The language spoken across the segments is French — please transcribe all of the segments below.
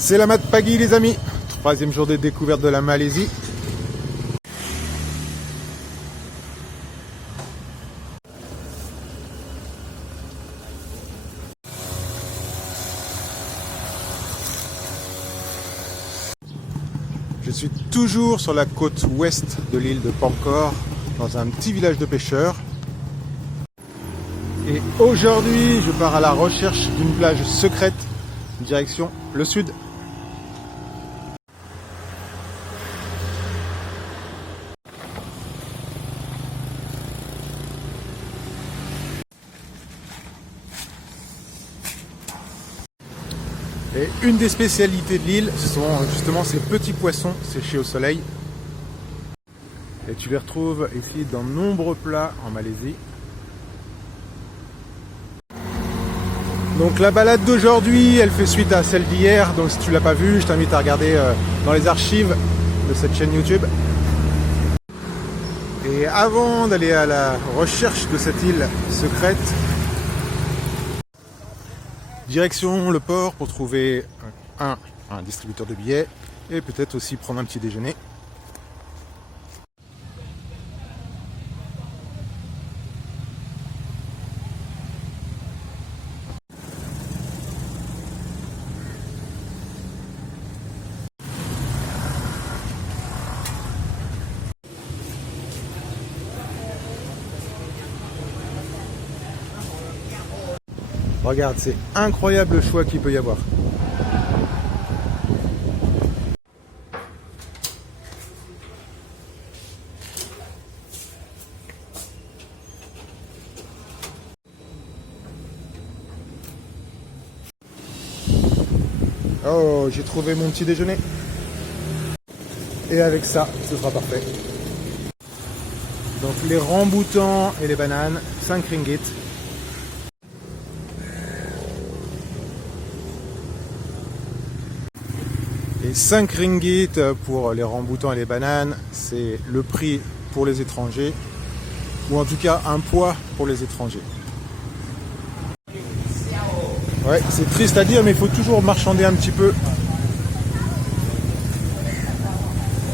C'est la Mat Pagi les amis, troisième jour de découverte de la Malaisie. Je suis toujours sur la côte ouest de l'île de Pankor, dans un petit village de pêcheurs. Et aujourd'hui, je pars à la recherche d'une plage secrète, direction le sud. Et une des spécialités de l'île, ce sont justement ces petits poissons séchés au soleil. Et tu les retrouves ici dans de nombreux plats en Malaisie. Donc la balade d'aujourd'hui, elle fait suite à celle d'hier. Donc si tu l'as pas vue, je t'invite à regarder dans les archives de cette chaîne YouTube. Et avant d'aller à la recherche de cette île secrète, direction le port pour trouver un distributeur de billets et peut-être aussi prendre un petit déjeuner. Regarde, c'est incroyable le choix qu'il peut y avoir. Oh, j'ai trouvé mon petit déjeuner. Et avec ça, ce sera parfait. Donc les ramboutans et les bananes, 5 ringgit. Et 5 ringgit pour les ramboutans et les bananes, c'est le prix pour les étrangers, ou en tout cas un poids pour les étrangers. Ouais, c'est triste à dire, mais il faut toujours marchander un petit peu.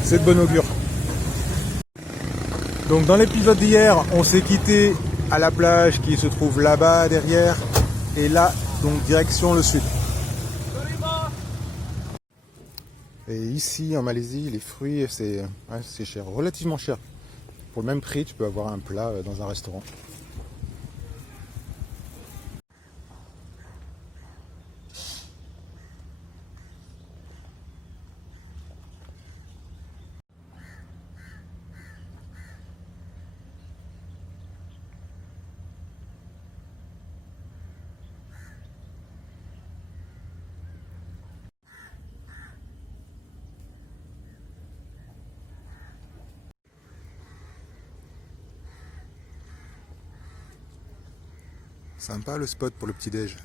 C'est de bon augure. Donc dans l'épisode d'hier, on s'est quitté à la plage qui se trouve là-bas derrière, et là, donc direction le sud. Et ici en Malaisie, les fruits, c'est cher, relativement cher. Pour le même prix, tu peux avoir un plat dans un restaurant. Sympa le spot pour le petit-déj.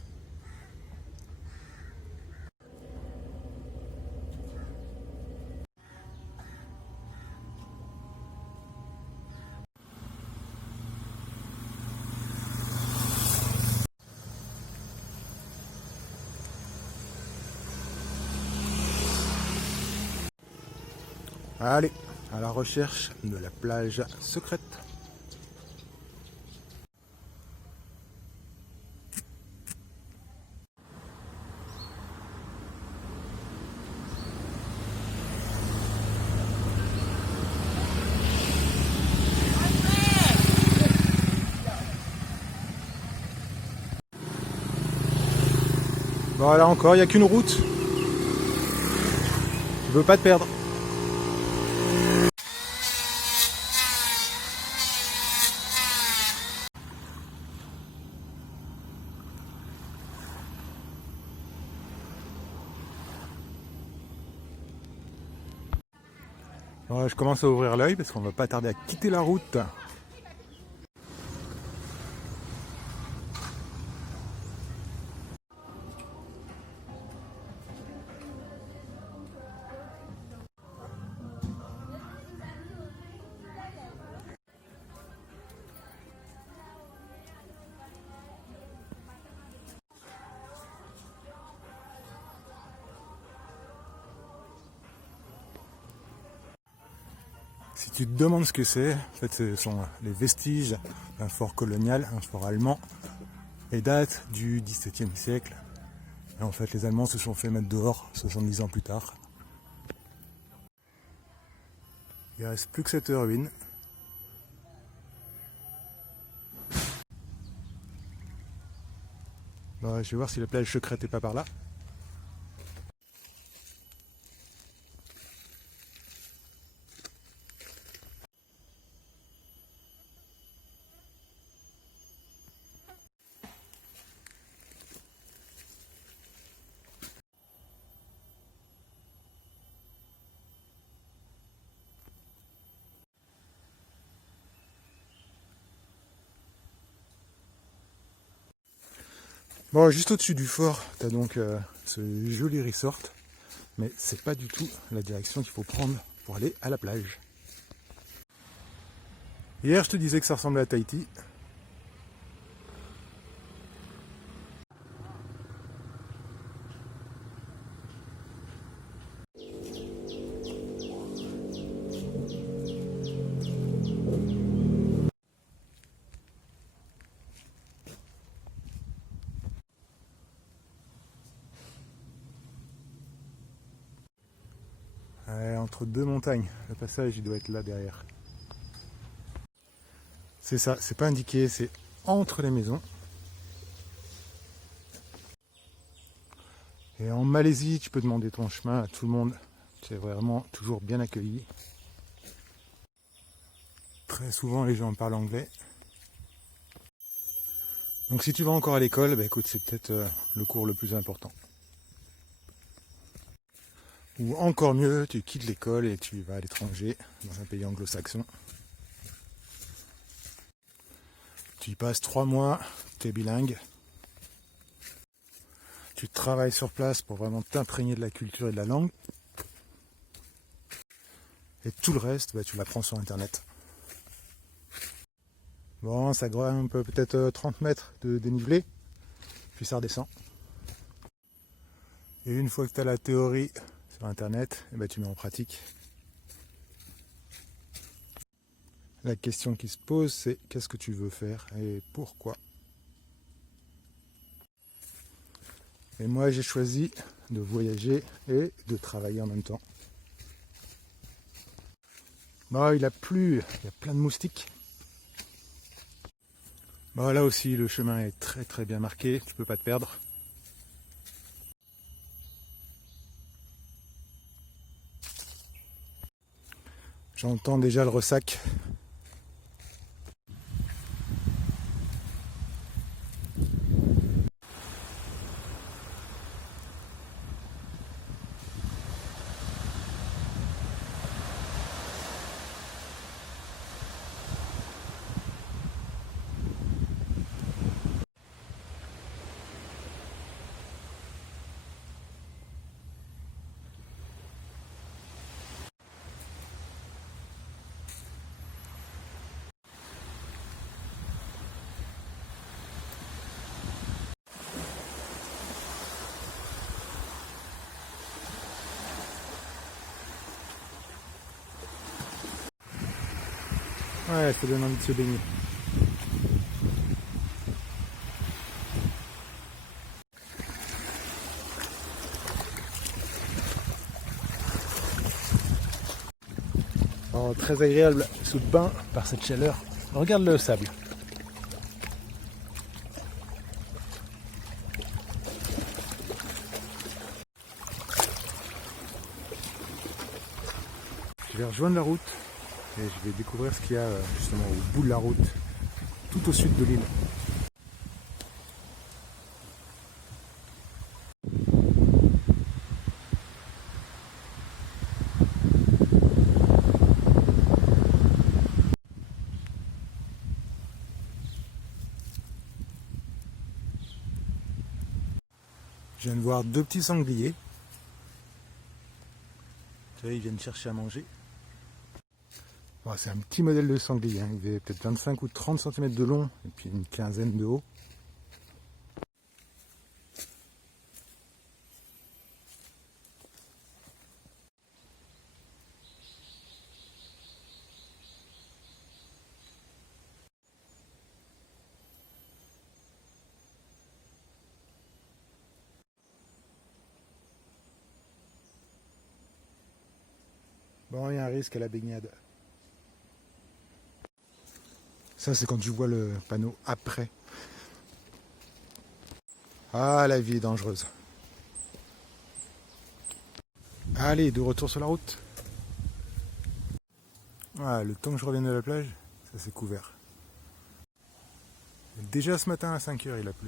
Allez, à la recherche de la plage secrète. Voilà, encore, il n'y a qu'une route. Tu veux pas te perdre. Voilà, je commence à ouvrir l'œil parce qu'on va pas tarder à quitter la route. Si tu te demandes ce que c'est, en fait ce sont les vestiges d'un fort colonial, un fort allemand, et date du XVIIe siècle. Et en fait les Allemands se sont fait mettre dehors 70 ans plus tard. Il ne reste plus que cette ruine. Bon, je vais voir si la plage secrète n'est pas par là. Bon, juste au-dessus du fort, tu as donc ce joli resort, mais c'est pas du tout la direction qu'il faut prendre pour aller à la plage. Hier, je te disais que ça ressemblait à Tahiti. Ouais, entre deux montagnes, le passage il doit être là derrière. C'est ça, c'est pas indiqué, c'est entre les maisons. Et en Malaisie, tu peux demander ton chemin à tout le monde. Tu es vraiment toujours bien accueilli. Très souvent, les gens parlent anglais. Donc si tu vas encore à l'école, bah écoute, c'est peut-être le cours le plus important. Ou encore mieux, tu quittes l'école et tu vas à l'étranger, dans un pays anglo-saxon. Tu y passes 3 mois, tu es bilingue. Tu travailles sur place pour vraiment t'imprégner de la culture et de la langue. Et tout le reste, bah, tu l'apprends sur internet. Bon, ça grimpe peut-être 30 mètres de dénivelé, puis ça redescend. Et une fois que tu as la théorie sur internet, eh ben, tu mets en pratique. La question qui se pose, c'est qu'est-ce que tu veux faire et pourquoi. Et moi, j'ai choisi de voyager et de travailler en même temps. Bon, il a plu, il y a plein de moustiques. Bon, là aussi, le chemin est très très bien marqué, tu peux pas te perdre. J'entends déjà le ressac. Ouais, ça donne envie de se baigner. Oh, très agréable sous le bain par cette chaleur. Regarde le sable. Je vais rejoindre la route et je vais découvrir ce qu'il y a justement au bout de la route, tout au sud de l'île. Je viens de voir 2 petits sangliers. Tu vois, ils viennent chercher à manger. Bon, c'est un petit modèle de sanglier, hein. Il avait peut-être 25 ou 30 cm de long et puis une quinzaine de haut. Bon, il y a un risque à la baignade. Ça, c'est quand tu vois le panneau après. Ah, la vie est dangereuse. Allez, de retour sur la route. Ah, le temps que je revienne de la plage, ça s'est couvert. Déjà ce matin à 5 h, il a plu.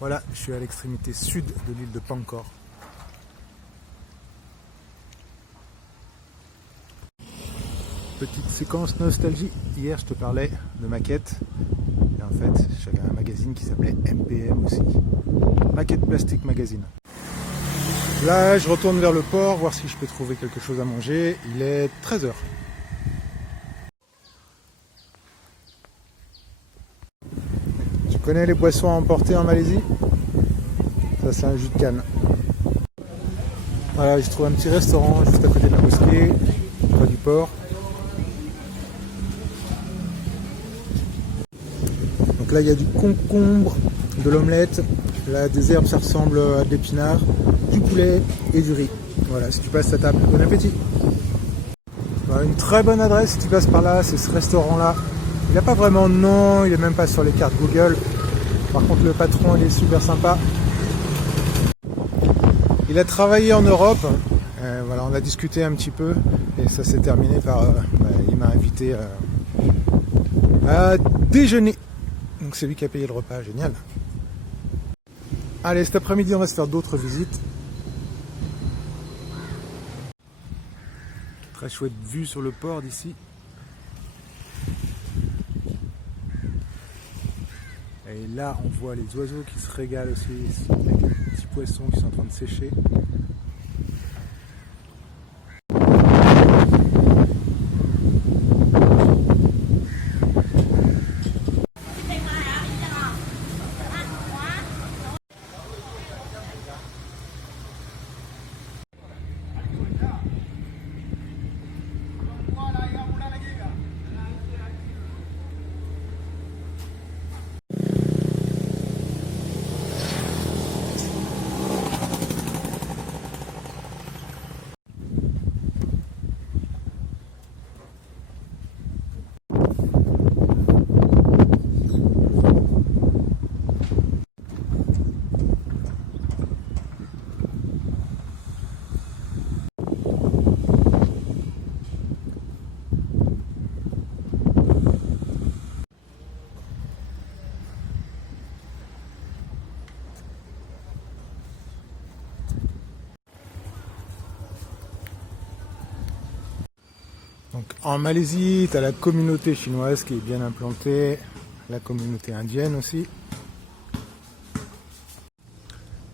Voilà, je suis à l'extrémité sud de l'île de Pancor. Petite séquence nostalgie. Hier, je te parlais de maquettes. Et en fait, j'avais un magazine qui s'appelait MPM aussi. Maquette Plastic Magazine. Là, je retourne vers le port, voir si je peux trouver quelque chose à manger. Il est 13 h. Tu connais les boissons à emporter en Malaisie? Ça, c'est un jus de canne. Voilà, j'ai trouvé un petit restaurant juste à côté de la mosquée, près du port. Donc là, il y a du concombre, de l'omelette. Là, des herbes, ça ressemble à de l'épinard, du poulet et du riz. Voilà, si tu passes à table, bon appétit. Voilà, une très bonne adresse si tu passes par là, c'est ce restaurant-là. Il n'a pas vraiment de nom, il n'est même pas sur les cartes Google. Par contre, le patron, il est super sympa. Il a travaillé en Europe. Voilà, on a discuté un petit peu et ça s'est terminé par... il m'a invité à déjeuner. Donc c'est lui qui a payé le repas, génial. Allez, cet après-midi, on va se faire d'autres visites. Très chouette vue sur le port d'ici. Et là, on voit les oiseaux qui se régalent aussi, avec les petits poissons qui sont en train de sécher. Donc, en Malaisie, tu as la communauté chinoise qui est bien implantée, la communauté indienne aussi.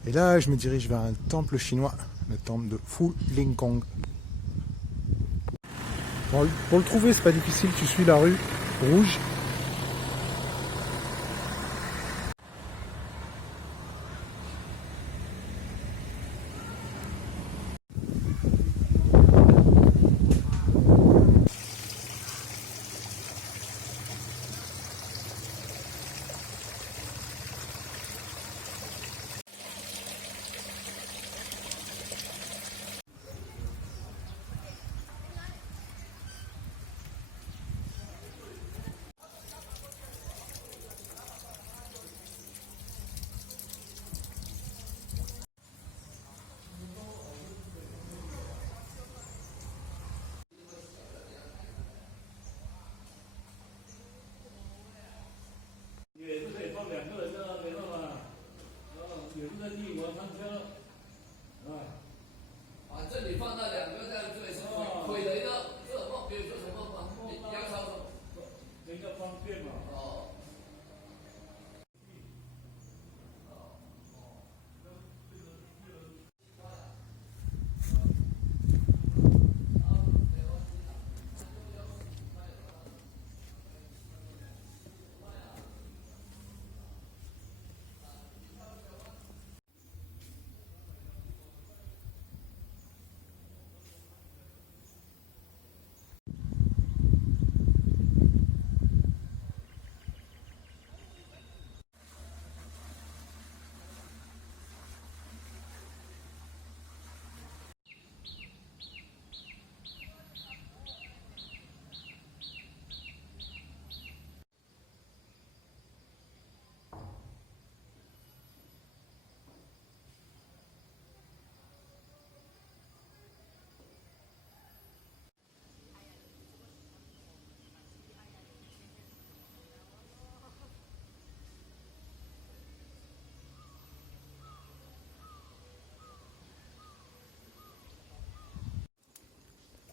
Et là, je me dirige vers un temple chinois, le temple de Fu Lingkong. Bon, pour le trouver, c'est pas difficile, tu suis la rue rouge.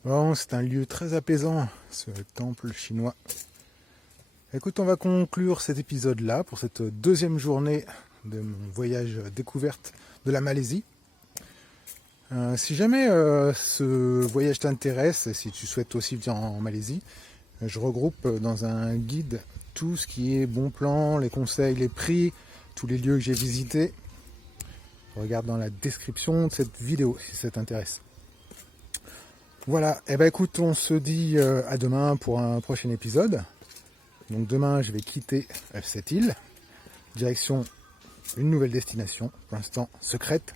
Bon, c'est un lieu très apaisant, ce temple chinois. Écoute, on va conclure cet épisode-là pour cette deuxième journée de mon voyage découverte de la Malaisie. Si jamais ce voyage t'intéresse, si tu souhaites aussi venir en Malaisie, je regroupe dans un guide tout ce qui est bon plan, les conseils, les prix, tous les lieux que j'ai visités. Regarde dans la description de cette vidéo si ça t'intéresse. Voilà, et ben écoute, on se dit à demain pour un prochain épisode. Donc demain, je vais quitter cette île, direction une nouvelle destination, pour l'instant secrète.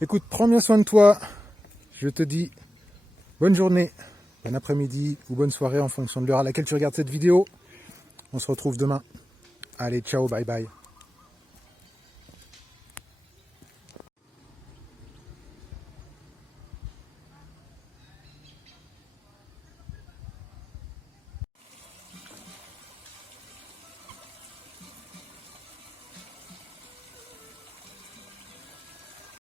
Écoute, prends bien soin de toi. Je te dis bonne journée, bon après-midi ou bonne soirée en fonction de l'heure à laquelle tu regardes cette vidéo. On se retrouve demain. Allez, ciao, bye bye.